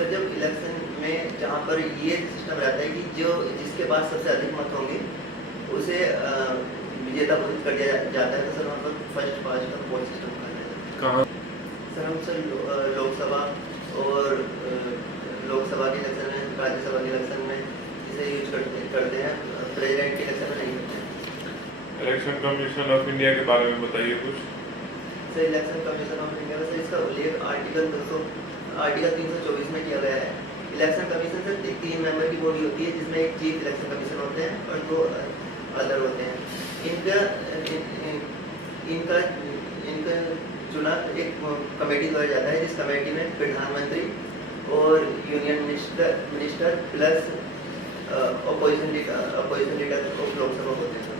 Sir जब election में जहाँ पर ये सिस्टम रहता है कि जो जिसके पास सबसे अधिक मत होंगे उसे विजेता घोषित कर दिया जाता है, तो सर वहाँ पर फर्स्ट पास्ट का पोल सिस्टम करते हैं। कहाँ? सर हम सर लोकसभा और लोकसभा के इलेक्शन में, राज्यसभा के इलेक्शन में इसे यूज करते हैं, प्रेसिडेंट के इलेक्शन में नहीं करते हैं। इलेक्शन कमीशन ऑफ इंडिया के बारे में बताइए कुछ। Sir election commission of India में इसका उल्लेख आर्टिकल 324 में किया गया है। इलेक्शन कमीशन सर 3 मेंबर की बॉडी होती है, जिसमें एक चीफ इलेक्शन कमीशन होते हैं और 2 अदर होते हैं। इनका चुना एक कमेटी द्वारा जाता है, जिस कमेटी में प्रधानमंत्री और union minister plus opposition leader of Lok Sabha होते हैं।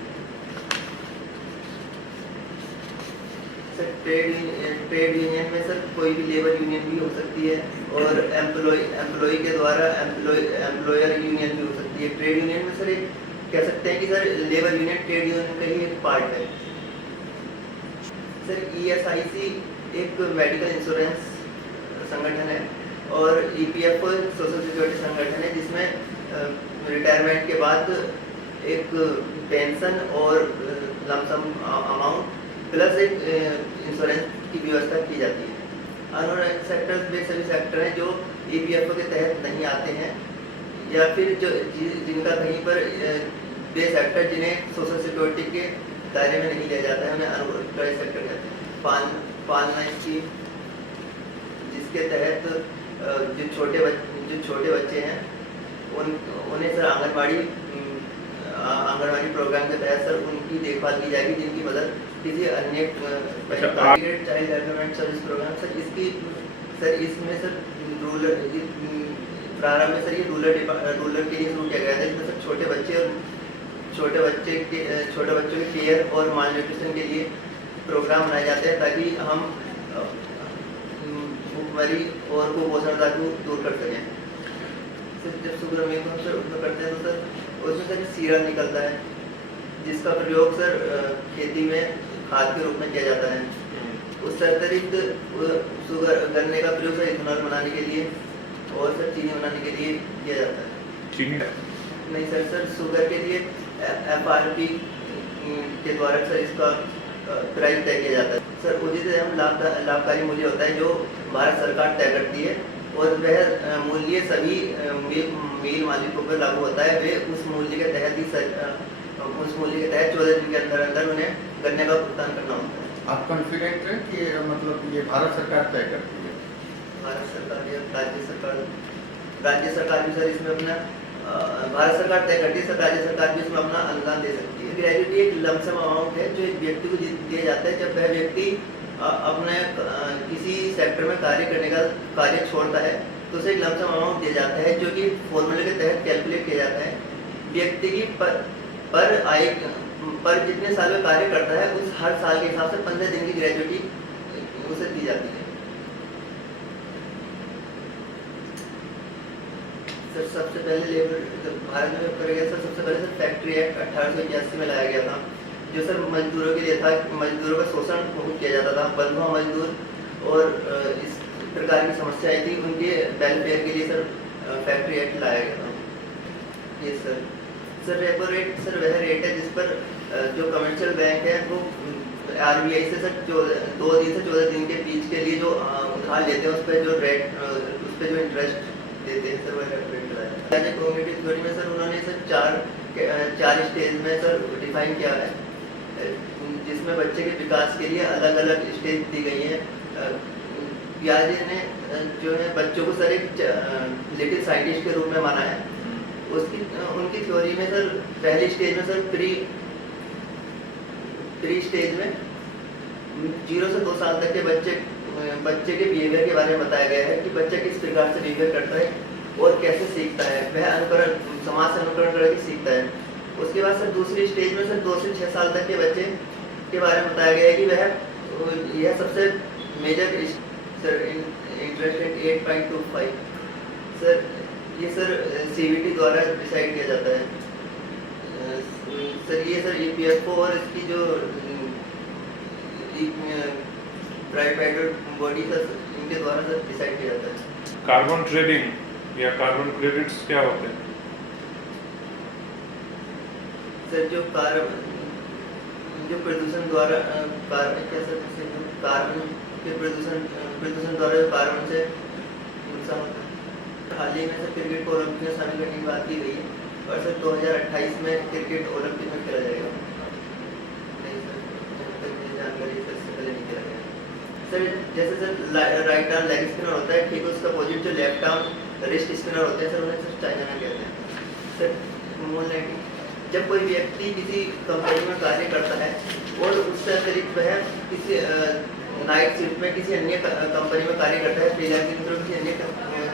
सर ट्रेड यूनियन में सर कोई भी लेबर यूनियन भी हो सकती है और एम्प्लॉय के द्वारा एम्प्लॉयर यूनियन भी हो सकती है। ट्रेड यूनियन में सर कह सकते हैं कि sir labour union trade union का ही एक पार्ट है। सर ESIC एक मेडिकल इंश्योरेंस संगठन है और EPF सोशल सिक्योरिटी संगठन है, जिसमें रिटायरमेंट के बाद एक पेंशन और लमसम अमाउंट प्लस एक इंश्योरेंस की व्यवस्था की जाती है। अनऑर्गेनाइज्ड सेक्टर्स वे सभी सेक्टर हैं जो EPF के तहत नहीं आते हैं या फिर जो जिनका कहीं पर वे सेक्टर जिन्हें सोशल सिक्योरिटी के दायरे में नहीं लिया जाता है, उन्हें अनऑर्गेनाइज्ड सेक्टर कहते हैं। पालना स्कीम, जिसके तहत जो छोटे बच्चे हैं उन्हें सर आंगनबाड़ी प्रोग्राम के तहत सर उनकी देखभाल की जाएगी, जिनकी मदद किसी अन्य child development service programme sir इसमें सर रूरल प्रारंभ में सर ये रूरल के लिए शुरू किया गया था, जिसमें सर छोटे बच्चों के केयर और माल न्यूट्रिशन के लिए प्रोग्राम बनाए जाते हैं, ताकि हम भूखमरी और कुपोषणता को दूर कर सकें। सर जब शुगर में सर उसमें करते हैं तो सर उसमें सर सीरा निकलता है, जिसका प्रयोग सर खेती में खाद के रूप में किया जाता है। उससे अतिरिक्त शुगर गन्ने का प्रयोग सर इथेनॉल बनाने के लिए और सर चीनी बनाने के लिए किया जाता है। चीनी नहीं सर शुगर के लिए FRP के द्वारा सर इसका प्राइस तय किया जाता है। सर उचित एवं लाभकारी मूल्य होता है जो भारत सरकार तय करती है और वह मूल्य सभी मिल मालिकों पर लागू होता है। वे उस मूल्य के तहत 14 दिन के अंदर उन्हें गन्ने का भुगतान करना होता है। आप कॉन्फिडेंट हैं कि मतलब ये भारत सरकार तय करती है? भारत सरकार या राज्य सरकार भी सर इसमें अपना भारत सरकार तय करती है, सर राज्य सरकार भी इसमें अपना अनुदान दे सकती है। ग्रेजुएटी एक लमसम अमाउंट है जो एक व्यक्ति को दिया जाता है जब वह व्यक्ति अपने किसी सेक्टर में कार्य छोड़ता है, तो उसे एक लमसम अमाउंट दिया जाता है, जो कि फॉर्मूले के तहत कैलकुलेट किया जाता है। व्यक्ति की पर जितने साल में कार्य करता है उस हर साल के हिसाब से 15 दिन की ग्रेजुएटी उसे दी जाती है। सर सबसे पहले लेबर भारत में करा गया सर सबसे पहले सर फैक्ट्री एक्ट 1881 में लाया गया था, जो सर मजदूरों के लिए था। मजदूरों का शोषण बहुत किया जाता था, बंधुआ मजदूर और इस प्रकार की समस्याएं थी, उनके वेलफेयर के लिए सर फैक्ट्री एक्ट लाया गया था। ये सर रेपो रेट सर वह रेट है जिस पर जो कमर्शियल बैंक है वो RBI से सर 2 दिन से 14 दिन के बीच के लिए जो उधार लेते हैं उस पर जो इंटरेस्ट देते हैं सर वह रेपो रेट लगाया है। कम्युनिटी थ्योरी में सर उन्होंने सर 4 स्टेज में सर डिफाइन किया है, जिसमें बच्चे के विकास के लिए अलग अलग स्टेज दी गई हैं। पियाजे ने जो है बच्चों को सर एक लिटिल साइंटिस्ट के रूप में माना है। उनकी थ्योरी में सर पहली स्टेज में सर प्री स्टेज में 0 से 2 साल तक के बच्चे के बिहेवियर के बारे में बताया गया है कि बच्चा किस प्रकार से बिहेवियर करता है और कैसे सीखता है, वह समाज से अनुकरण करके सीखता है। उसके बाद सर दूसरी स्टेज में सर 2 से 6 साल तक के बच्चे के बारे में बताया गया है कि यह सबसे major sir interest rate 8.25 sir ये सर CBT द्वारा डिसाइड किया जाता है। सर ये सर EPF और इसकी जो प्राइवेट बॉडी सर इनके द्वारा सर डिसाइड किया जाता है। कार्बन ट्रेडिंग या कार्बन क्रेडिट्स क्या होते हैं? सर जो प्रदूषण द्वारा कार्बन के प्रदूषण द्वारा जो कार्बन से नुकसान होता है। हाल ही में सर क्रिकेट को ओलंपिक में शामिल करने की बात की गई है और सर 2028 में क्रिकेट ओलंपिक में खेला जाएगा। नहीं सर, जहाँ तक मुझे जानकारी है इससे पहले नहीं खेला जाएगा। सर जैसे sir right arm leg spinner होता है, ठीक उसका अपोजिट जो लेफ्ट आर्म रिस्ट स्पिनर होते हैं सर, उन्हें सर चाइना में कहते हैं। सर मूनलाइटिंग, जब कोई व्यक्ति किसी कंपनी में कार्य करता है और उससे अतिरिक्त वह किसी नाइट शिफ्ट में किसी अन्य कंपनी में कार्य करता है, फ्रीलांसिंग थ्रू किसी अन्य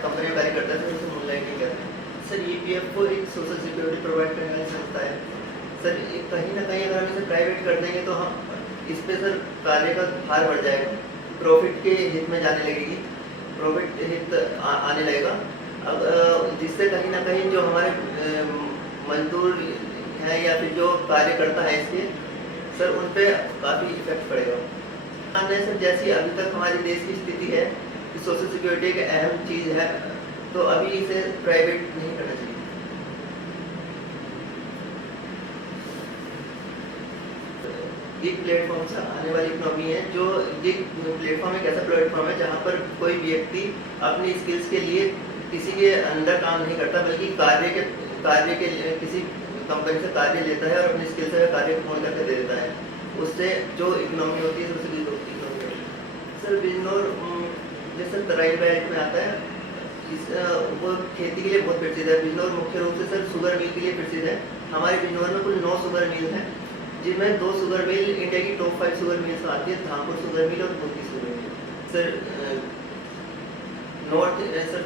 कंपनी में कार्य करता है, तो उसे मूनलाइटिंग कहते हैं। सर ईपीएफ को एक सोशल सिक्योरिटी प्रोवाइड करने वाली संस्था है। सर कहीं ना कहीं अगर हम इसे प्राइवेट कर देंगे तो हम इस पे सर कार्य का भार बढ़ जाएगा, प्रॉफिट के हित में जाने लगेगी, प्रॉफिट हित आने लगेगा। अब जिससे कहीं ना कहीं जो हमारे मजदूर है या फिर जो कार्य करता है इसके सर उन पे काफ़ी इफेक्ट पड़ेगा। सर जैसी अभी तक हमारे देश की स्थिति है कि सोशल सिक्योरिटी एक अहम चीज़ है, तो अभी इसे प्राइवेट नहीं करना चाहिए। गिग प्लेटफॉर्म से आने वाली इकोनॉमी है, जो गिग प्लेटफॉर्म एक ऐसा प्लेटफॉर्म है जहाँ पर कोई व्यक्ति अपनी स्किल्स के लिए किसी के अंडर काम नहीं करता, बल्कि कार्य के लिए किसी कंपनी से कार्य लेता है और अपनी स्किल से कार्य पूर्ण करके दे देता है। उससे जो इकोनॉमी होती है उससे इकोनॉमी होती है। सर बिजनौर जैसे तराई बेल्ट में आता है, वो खेती के लिए बहुत प्रसिद्ध है। बिजनौर मुख्य रूप से सर शुगर मिल के लिए प्रसिद्ध है। हमारे बिजनौर में कुल 9 शुगर मिल हैं, जिनमें 2 शुगर मिल इंडिया की टॉप 5 शुगर मिल से आती है, धामपुर शुगर मिल और मोती sugar mill. Sir north sir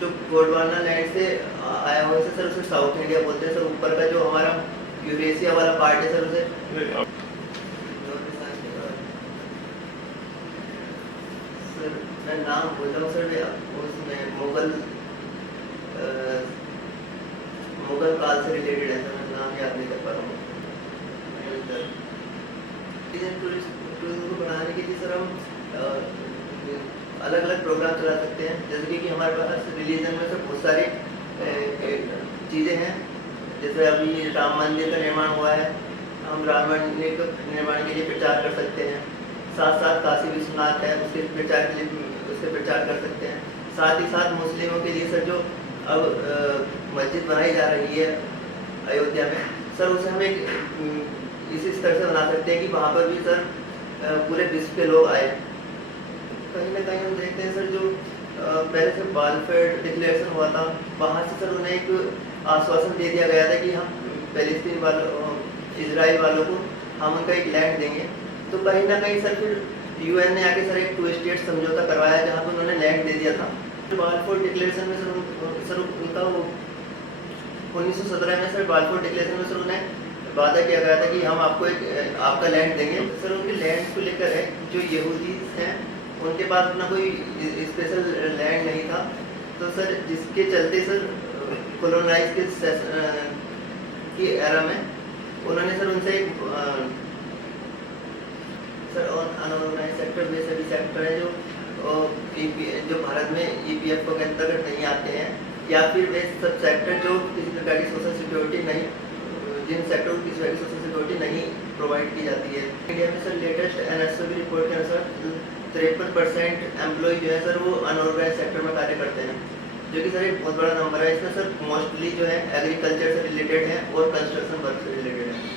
जो गोंडवाना लैंड से आया हुआ है सर, उसे साउथ इंडिया बोलते हैं सर। ऊपर का जो हमारा यूरेशिया वाला पार्ट है सर, उसे सर मैं नाम बोल रहा हूँ सर, उसमें मुगल काल से रिलेटेड है सर, मैं नाम याद नहीं कर पा रहा हूँ। टूरिज्म को बढ़ाने के लिए सर हम अलग अलग प्रोग्राम चला सकते हैं, जैसे कि हमारे पास रिलीजन में से बहुत सारी चीज़ें हैं। जैसे अभी राम मंदिर का निर्माण हुआ है, हम राम मंदिर के निर्माण के लिए प्रचार कर सकते हैं। साथ साथ काशी विश्वनाथ है, उसके प्रचार के लिए उसके प्रचार कर सकते हैं। साथ ही साथ मुस्लिमों के लिए सर जो अब मस्जिद बनाई जा रही है अयोध्या में सर, उसे हम एक इसी स्तर से बना सकते हैं कि वहाँ पर भी सर पूरे विश्व के लोग आए। कहीं ना कहीं हम देखते हैं सर जो पहले से बालफेड डिक्लेरेशन हुआ था, वहाँ से सर उन्हें एक आश्वासन दे दिया गया था कि हम पैलेस्टीन वालों इजराइल वालों को हम उनका एक लैंड देंगे। तो कहीं ना कहीं सर फिर यूएन ने आके सर एक 2 स्टेट समझौता करवाया, जहाँ पर उन्होंने लैंड दे दिया था। बालफोर डिक्लेरेशन में सर उनका वो 1917 में सर बालफोर डिक्लेरेशन में सर उन्हें वादा किया गया था कि हम आपको एक आपका लैंड देंगे। सर उनके लैंड को लेकर है, जो यहूदी हैं उनके पास अपना कोई स्पेशल लैंड नहीं था, तो सर जिसके चलते सर कॉलोनाइज की एरा में उन्होंने सर उनसे एक सर अनऑर्गेनाइज सेक्टर वे सभी सेक्टर है जो भारत में ईपीएफ के अंतर्गत नहीं आते हैं, या फिर वे सब सेक्टर जो किसी प्रकार की सोशल सिक्योरिटी नहीं, जिन सेक्टर को किसी प्रकार की सोशल सिक्योरिटी नहीं प्रोवाइड की जाती है। इंडिया में सर लेटेस्ट एनएसओबी रिपोर्ट के अनुसार 53% एम्प्लॉय जो है सर वो अनऑर्गेनाइज सेक्टर में कार्य करते हैं, जो कि सर एक बहुत बड़ा नंबर है। इसमें सर मोस्टली जो है एग्रीकल्चर से रिलेटेड है और कंस्ट्रक्शन वर्क से रिलेटेड है।